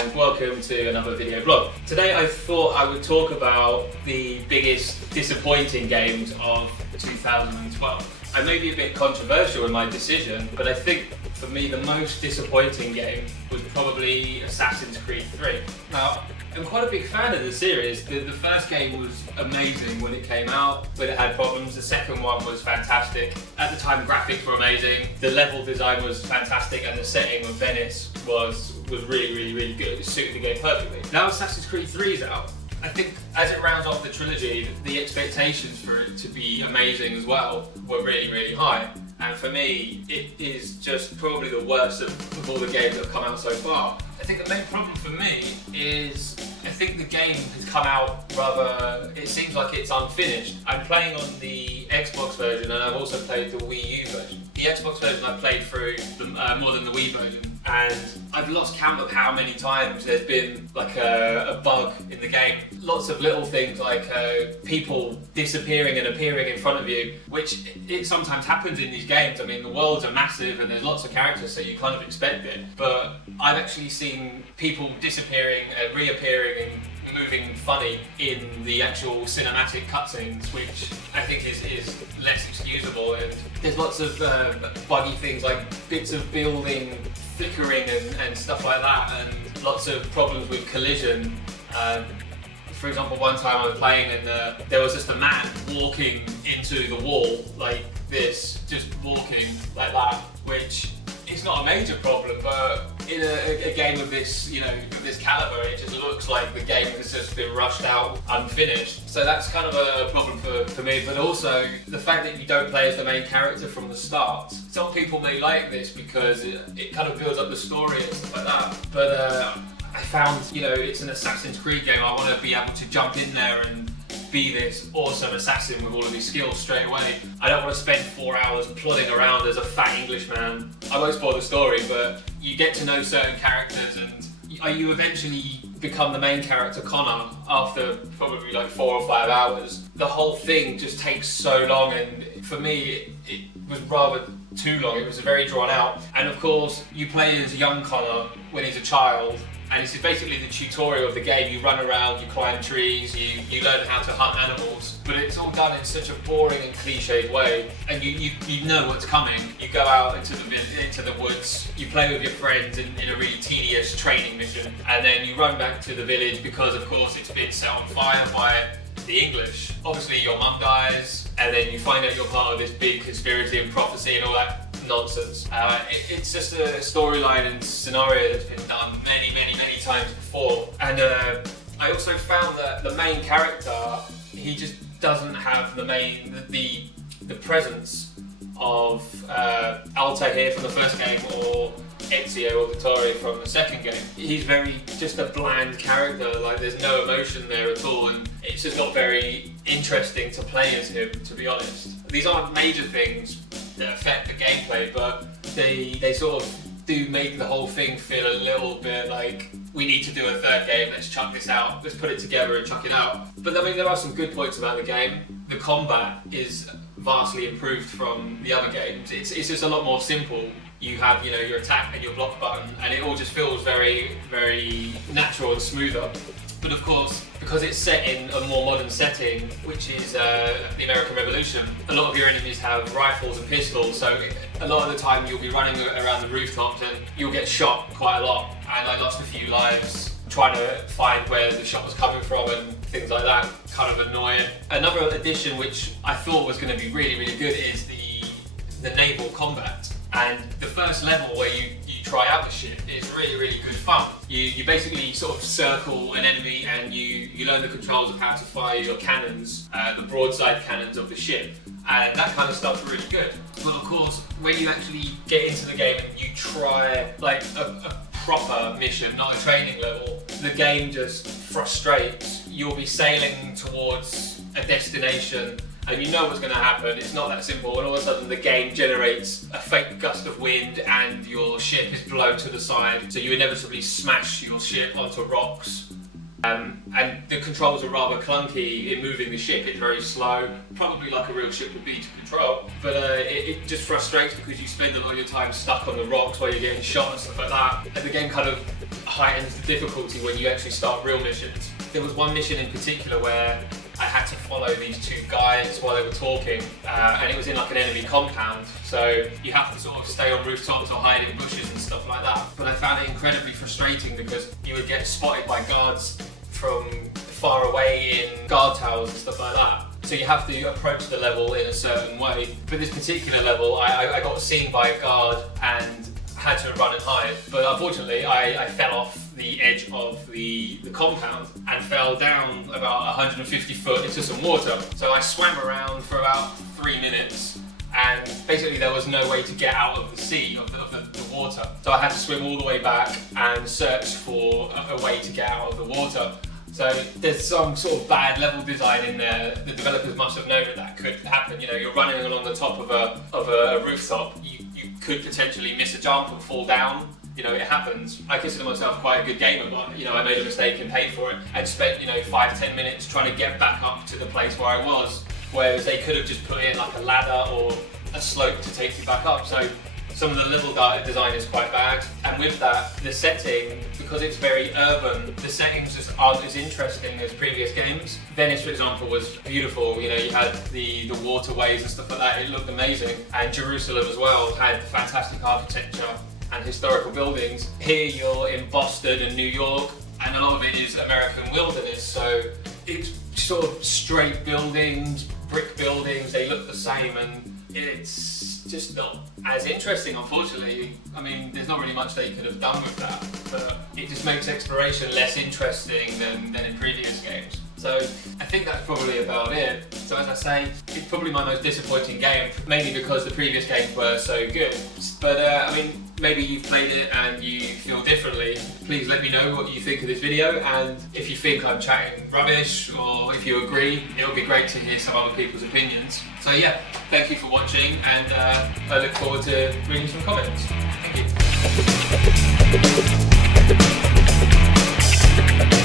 and welcome to another video blog. Today I thought I would talk about the biggest disappointing games of 2012. I may be a bit controversial in my decision, but I think for me the most disappointing game was probably Assassin's Creed 3. Now, I'm quite a big fan of the series. The first game was amazing when it came out, but it had problems. The second one was fantastic. At the time, graphics were amazing, the level design was fantastic, and the setting of Venice was really good. It suited the game perfectly. Now Assassin's Creed 3 is out. I think as it rounds off the trilogy, the expectations for it to be amazing as well were really high. And for me, it is just probably the worst of all the games that have come out so far. I think the main problem for me is I think the game has come out rather, it seems like it's unfinished. I'm playing on the Xbox version and I've also played the Wii U version. The Xbox version I've played through more than the Wii version, and I've lost count of how many times there's been like a bug in the game. Lots of little things like people disappearing and appearing in front of you, which it sometimes happens in these games. I mean, the worlds are massive and there's lots of characters, so you kind of expect it. But I've actually seen people disappearing and reappearing and moving funny in the actual cinematic cutscenes, which I think is less excusable. And there's lots of buggy things like bits of building flickering and stuff like that, and lots of problems with collision. For example, one time I was playing and there was just a man walking into the wall like this, just walking like that, which is not a major problem, but in a game of this, of this caliber, it just looks like the game has just been rushed out, unfinished. So that's kind of a problem for me, but also the fact that you don't play as the main character from the start. Some people may like this because it kind of builds up the story and stuff like that, but I found, it's an Assassin's Creed game. I want to be able to jump in there and be this awesome assassin with all of these skills straight away. I don't want to spend 4 hours plodding around as a fat Englishman. I won't spoil the story, but you get to know certain characters and you eventually become the main character, Connor, after probably like 4 or 5 hours. The whole thing just takes so long, and for me it was rather too long. It was very drawn out. And of course, you play as young Connor when he's a child, and this is basically the tutorial of the game. You run around, you climb trees, you learn how to hunt animals, but it's all done in such a boring and cliched way, and you know what's coming. You go out into the woods, you play with your friends in a really tedious training mission, and then you run back to the village because of course it's been set on fire by the English. Obviously your mum dies, and then you find out you're part of this big conspiracy and prophecy and all that nonsense. It's just a storyline and scenario that's been done many times before. And I also found that the main character, he just doesn't have the presence of Altair from the first game or Ezio Auditore from the second game. He's just a bland character, like there's no emotion there at all, and it's just not very interesting to play as him, to be honest. These aren't major things that affect the gameplay, but they sort of do make the whole thing feel a little bit like we need to do a third game, let's chuck this out, let's put it together and chuck it out. But I mean, there are some good points about the game. The combat is vastly improved from the other games. It's just a lot more simple. You have your attack and your block button, and it all just feels very natural and smoother. But of course, because it's set in a more modern setting, which is the American Revolution, a lot of your enemies have rifles and pistols, so a lot of the time you'll be running around the rooftops and you'll get shot quite a lot. And I lost a few lives trying to find where the shot was coming from and things like that, kind of annoying. Another addition which I thought was going to be really good is the naval combat. And the first level where you try out the ship is really good fun. You basically sort of circle an enemy and you learn the controls of how to fire your cannons, the broadside cannons of the ship, and that kind of stuff's really good. But of course, when you actually get into the game and you try like a proper mission, not a training level, the game just frustrates. You'll be sailing towards a destination and you know what's going to happen. It's not that simple, and all of a sudden the game generates a fake gust of wind and your ship is blown to the side, so you inevitably smash your ship onto rocks. And the controls are rather clunky in moving the ship. It's very slow, probably like a real ship would be to control, but it just frustrates because you spend a lot of your time stuck on the rocks while you're getting shot and stuff like that, and the game kind of heightens the difficulty when you actually start real missions. There was one mission in particular where I had to follow these two guys while they were talking, and it was in like an enemy compound, so you have to sort of stay on rooftops or hide in bushes and stuff like that. But I found it incredibly frustrating because you would get spotted by guards from far away in guard towers and stuff like that. So you have to approach the level in a certain way. For this particular level, I got seen by a guard and had to run and hide, but unfortunately I fell off the edge of the compound and fell down about 150 foot into some water. So I swam around for about 3 minutes, and basically there was no way to get out of the sea, of the water. So I had to swim all the way back and search for a way to get out of the water. So there's some sort of bad level design in there. The developers must have known that could happen. You know, you're running along the top of a rooftop. You could potentially miss a jump and fall down. You know, it happens. I consider myself quite a good gamer, but you know, I made a mistake and paid for it, and spent 5-10 minutes trying to get back up to the place where I was. Whereas they could have just put in like a ladder or a slope to take you back up. So some of the level design is quite bad, and with that, the setting, because it's very urban, the settings just aren't as interesting as previous games. Venice, for example, was beautiful. You know, you had the waterways and stuff like that. It looked amazing, and Jerusalem as well had fantastic architecture and historical buildings. Here you're in Boston and New York, and a lot of it is American wilderness, so it's sort of straight buildings, brick buildings. They look the same, and it's just not as interesting, unfortunately. I mean, there's not really much they could have done with that, but it just makes exploration less interesting than in previous games. So I think that's probably about it. So as I say, it's probably my most disappointing game, mainly because the previous games were so good. But I mean, maybe you've played it and you feel differently. Please let me know what you think of this video, and if you think I'm chatting rubbish or if you agree, it would be great to hear some other people's opinions. So yeah, thank you for watching, and I look forward to reading some comments. Thank you.